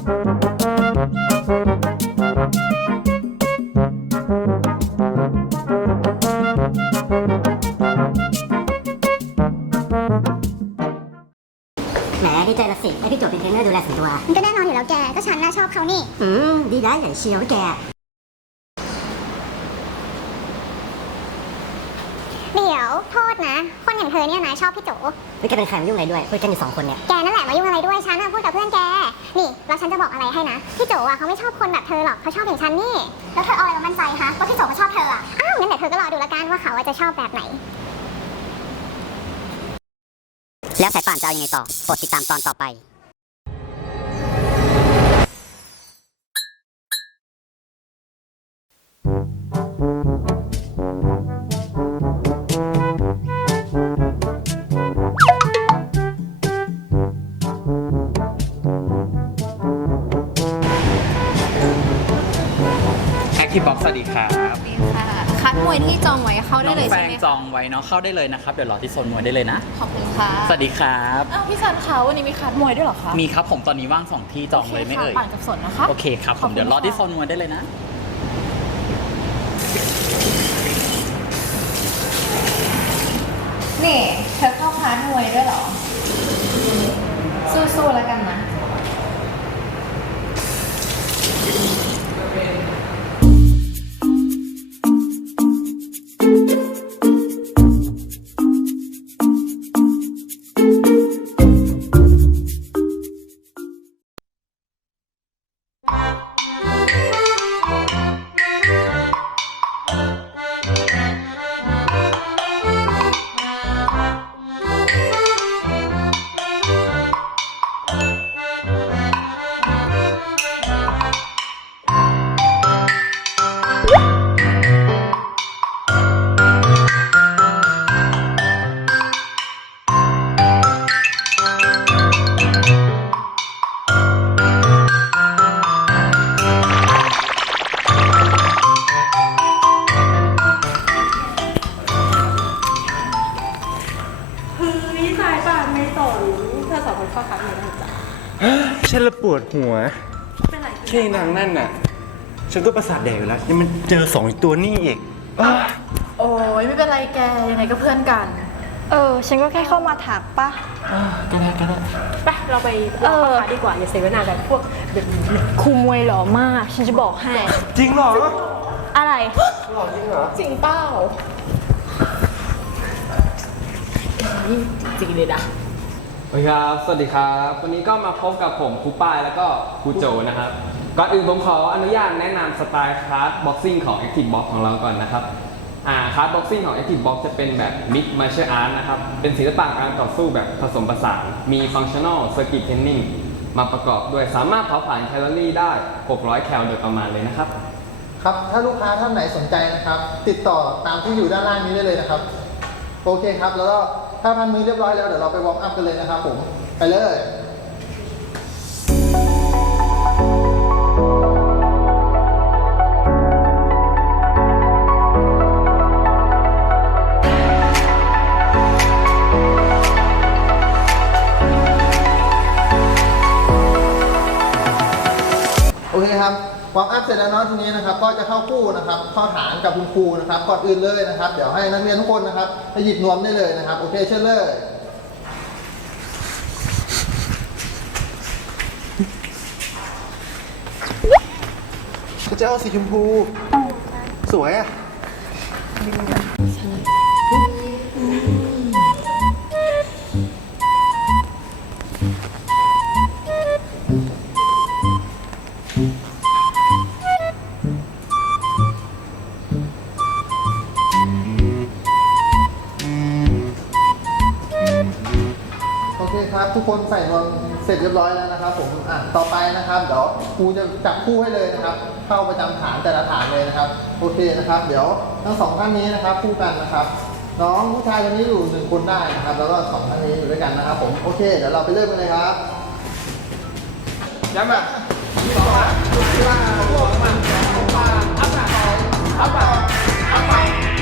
แหมดีใจละสิไอพี่โจเป็นเทรนเนอร์ดูแลส่วนตัว มันก็แน่นอนอยู่แล้วแก ก็ฉันน่าชอบเขานี่ อืม ดีได้ใหญ่เชียวแก เดี๋ยว โทษนะ คนอย่างเธอเนี่ยนะชอบพี่โจไม่แกเป็นใครมายุ่งอะไรด้วยคุยกันอยู่สองคนเนี่ย แกนั่นแหละมายุ่งอะไรด้วย ฉันน่ะพูดกับเพื่อนแก นี่แล้วฉันจะบอกอะไรให้นะ พี่โจอะเขาไม่ชอบคนแบบเธอหรอก เขาชอบอย่างฉันนี่ แล้วเธอเอาอะไรมามั่นใจฮะว่าพี่โจเขาชอบเธออะอ้าวงั้นเดี๋ยวเธอก็รอดูละกันว่าเขาอะจะชอบแบบไหน แล้วสายป่านจะเอายังไงต่อโปรดติดตามตอนต่อไป มวยที่จองไว้เข้าน้ได้องเลยแฟใช่งไหมจองไว้เนาะเข้าได้เลยนะครับ เดี๋ยวรอที่โซนมวยได้เลยนะ ขอบคุณค่ะสวัสดีครับ อ้าวพี่ซันคะวันนี้มีคัดมวยด้วยเหรอคะมีครับผมตอนนี้ว่างสองที่จองเลยไหม่เอ่ย โคค่ะปั่นกับสนนะคะ โอเคครับขผอบมคุณเดี๋ยวรอค่ะที่โซนมวยได้เลยนะ นี่เธอเข้าคัดมวยด้วยเหรอ ปวดหัวเป็นไรแค่นางนั่นน่ะ ฉันก็ประสาทแดกอยู่แล้ว ยังมันเจอสองตัวนี่อีกอ้าวโอ้ยไม่เป็นไรแกยังไงก็เพื่อนกัน เออ ฉันก็แค่เข้ามาถักปะก็ได้ก็ได้ไปเราไปรอเข้าคัดดีกว่าอย่าเสียเวลากันพวกเด็กครูมวยหล่อมาก ฉันจะบอกให้ จริงเหรออะไร จริงเปล่าจริงเลยนะ สวัสดีครับ สวัสดีครับ วันนี้ก็มาพบกับผมครูป้ายแล้วก็ครูโจนะครับ ก่อนอื่นผมขออนุญาตแนะนำสไตล์คลาสบ็อกซิ่งของ Active Box ของเราก่อนนะครับ อ่าคลาสบ็อกซิ่งของ Active Box จะเป็นแบบ Mix Martial Art นะครับ เป็นศิลปะการต่อสู้แบบผสมผสาน มี Functional Circuit Training มาประกอบด้วย สามารถเผาผลาญแคลอรี่ได้ 600 แคลโดยประมาณเลยนะครับ ครับ ถ้าลูกค้าท่านไหนสนใจนะครับ ติดต่อตามที่อยู่ด้านล่างนี้ได้เลยนะครับ โอเคครับ แล้วก็ ถ้าพันมือเรียบร้อยแล้วเดี๋ยวเราไปวอร์มอัพกันเลยนะครับผม ไปเลย วอร์มอัพเสร็จแล้วเนาะทีนี้นะครับก็จะเข้าคู่นะครับเข้าฐานกับคุณครูนะครับก่อนอื่นเลยนะครับเดี๋ยวให้นักเรียนทุกคนนะครับไปหยิบนวมได้เลยนะครับโอเคเชิญเลยจะเอาสีชมพู สวยอะ ทุกคนใส่นวมเสร็จเรียบร้อยแล้วนะครับผมอะต่อไปนะครับเดี๋ยวครูจะจับคู่ให้เลยนะครับ เข้าประจำฐานแต่ละฐานเลยนะครับ โอเคนะครับ เดี๋ยวทั้งสองท่านนี้นะครับคู่กันนะครับ น้องผู้ชายคนนี้อยู่หนึ่งคนได้นะครับ แล้วก็สองท่านนี้อยู่ด้วยกันนะครับ ผมโอเคเดี๋ยวเราไปเริ่มกันเลยครับย้ำอะสองอะที่ว่าพวกมันมาอัพอะอัพอะอัพอะ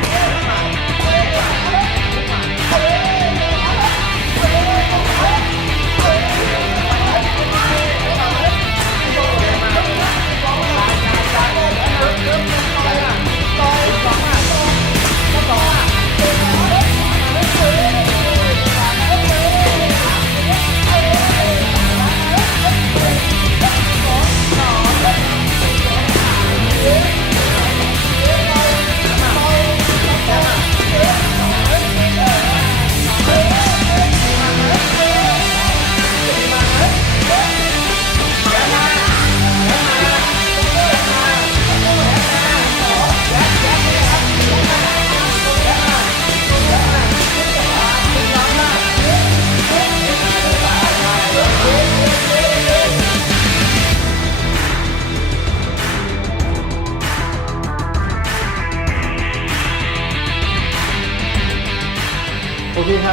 เดินท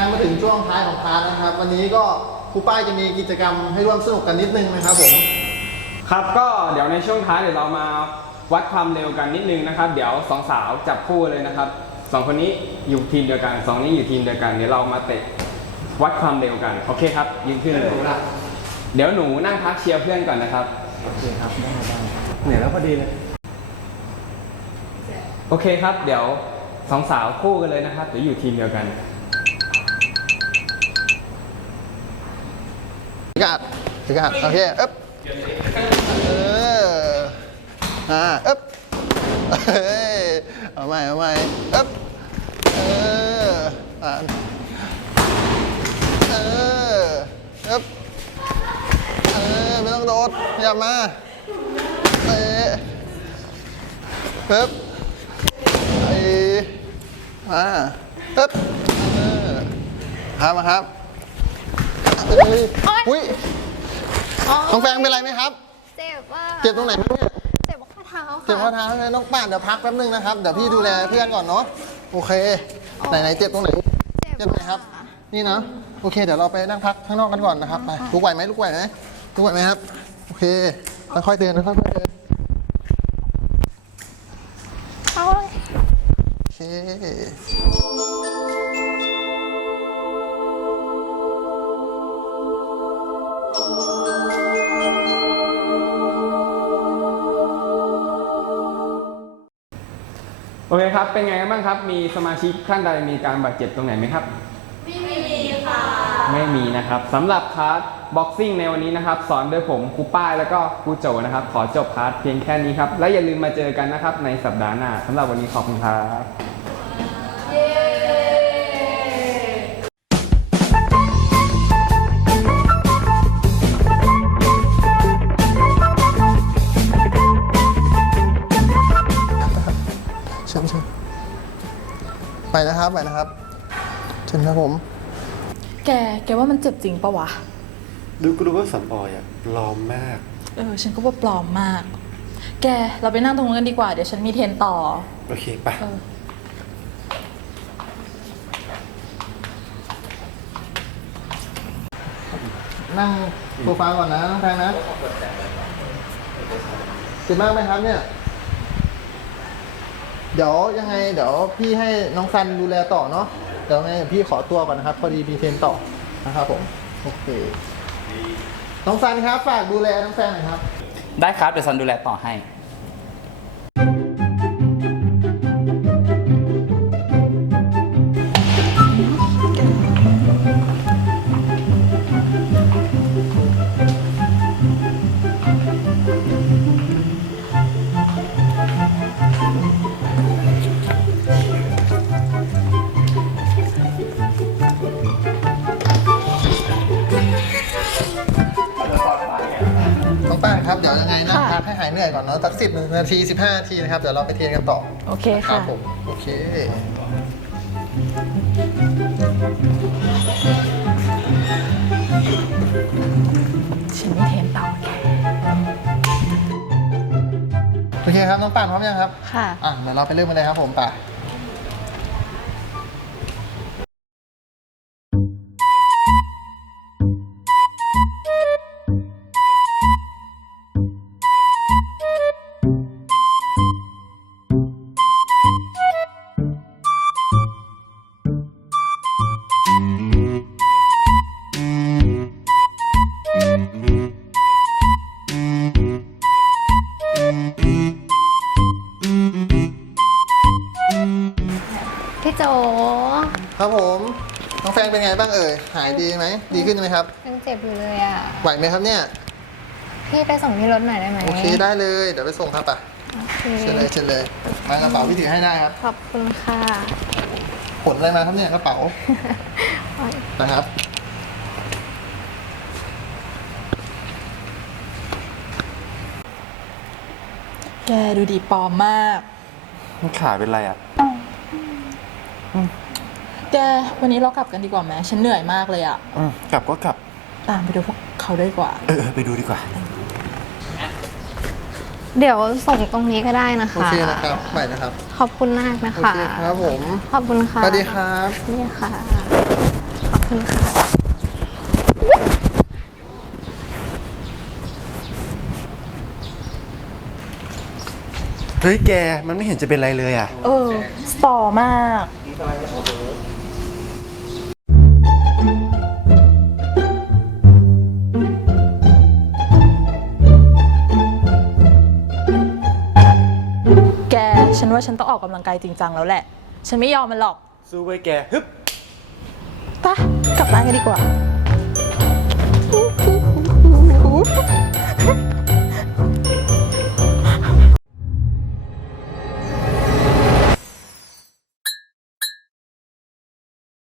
างมาถึงช่วงท้ายของคลาสนะครับ วันนี้ก็ครูป้ายจะมีกิจกรรมให้ร่วมสนุกกันนิดนึงนะครับผมครับก็เดี๋ยวในช่วงท้ายเดี๋ยวเรามาวัดความเร็วกันนิดนึงนะครับ เดี๋ยวสองสาวจับคู่เลยนะครับสองคนนี้อยู่ทีมเดียวกันสองนี้อยู่ทีมเดียวกันเดี๋ยวเรามาเตะวัดความเร็วกันโอเคครับยืนขึ้นเลยเดี๋ยวหนูนั่งพักเชียร์เพื่อนก่อนนะครับเหนื่อยแล้วพอดีเลยโอเคครับ เดี๋ยว สองสาวคู่กันเลยนะครับเดี๋ยวอยู่ทีมเดียวกันพิกัดพิกัดโอเคเอ๊บเอออ่าเอ๊บเฮ้ยเอาใหม่เอาใหม่เอ๊บเอออ่าเออเอ๊บเออไม่ต้องโดดอย่ามาเตะเอ๊บไอ้ มาเอ๊บเออครับมาครับเอ้ยอุ้ยน้องแฟงเป็นไรไหมครับ เจ็บว่าเจ็บตรงไหนครับเนี่ย เจ็บข้อเท้าเจ็บข้อเท้าใช่ไหมน้องป่านเดี๋ยวพักแป๊บนึงนะครับ เดี๋ยวพี่ดูแลเพื่อนก่อนเนาะ โอเค ไหนไหนเจ็บตรงไหน เจ็บไหนครับ นี่นะ โอเค เดี๋ยวเราไปนั่งพักข้างนอกกันก่อนนะครับ ไป ลุกไหวไหมลุกไหวไหมลุกไหวไหมครับ โอเค ค่อยๆเดินค่อยๆเดิน เขา โอเคโอเคครับ เป็นไงกันบ้างครับ มีสมาชิกท่านใดมีการบาดเจ็บตรงไหนไหมครับ ไม่มีค่ะ ไม่มีนะครับสำหรับคลาสบ็อกซิ่งในวันนี้นะครับ สอนโดยผมครูป้ายแล้วก็ครูโจนะครับ ขอจบคลาสเพียงแค่นี้ครับ และอย่าลืมมาเจอกันนะครับ ในสัปดาห์หน้าสำหรับวันนี้ขอบคุณครับ ไปนะครับไปนะครับเชิญครับผม แก แกว่ามันเจ็บจริงปะวะ ดูก็รู้ว่าสำออยอะปลอมมาก เออ ฉันก็ว่าปลอมมาก แก เราไปนั่งตรงนู้นกันดีกว่า เดี๋ยวฉันมีเทรนต่อ โอเคไปเออ นั่งโซฟาก่อนนะน้องแพงนะเจ็บมากไหมครับเนี่ย เดี๋ยวยังไงเดี๋ยวพี่ให้น้องซันดูแลต่อเนาะเดี๋ยวไงพี่ขอตัวก่อนนะครับพอดีมีเทนต่อนะครับผมโอเคน้องซันครับฝากดูแลน้องแฟนหน่อยครับ ได้ครับเดี๋ยวซันดูแลต่อให้ เหนื่อยก่อนเนาะสักสิบนาทีสิบห้านาทีนะครับเดี๋ยวเราไปเทรนกันต่อโอเคครัค่ะบผมโอเค ฉันมีเทรนต่อแกโอเคครับน้องป่านพร้อมยังครับค่ะ อะเดี๋ยวเราไปเริ่มกันเลยครับผมป่าางเอ่ยหายดีไหม ดีขึ้นไหมครับ ยังเจ็บอยู่เลยอะ ไหวไหมครับเนี่ย พี่ไปส่งที่รถหน่อยได้ไหมโอเคได้เลย เดี๋ยวไปส่งครับป่ะโอเคเชิญเลยเชิญเลยมากระเป๋าพี่ถือให้ได้ครับ ขอบคุณค่ะขนอะไรมาครับเนี่ยกระเป๋า นะครับ แกดูดีปลอมมากมันขาเป็นไรอะ แกวันนี้เรากลับกันดีกว่าไหมฉันเหนื่อยมากเลยอะอืมกลับก็กลับ ตามไปดูพวกเขาด้วยดีกว่า เออเออไปดูดีกว่าเดี๋ยวส่งตรงนี้ก็ได้นะคะ โอเคนะครับไหวนะครับ ขอบคุณมากนะโอคะเคครับผมขอบคุณค่ะสวัสดีครับ นี่ค่ะคุณค่ะ เฮ้ยแกมันไม่เห็นจะเป็นไรเลยอะ เออสตอมากแก ฉันว่าฉันต้องออกกำลังกายจริงจังแล้วแหละ ฉันไม่ยอมมันหรอก สู้ไว้ยแกฮึบ ปะกลับบ้านกันดีกว่า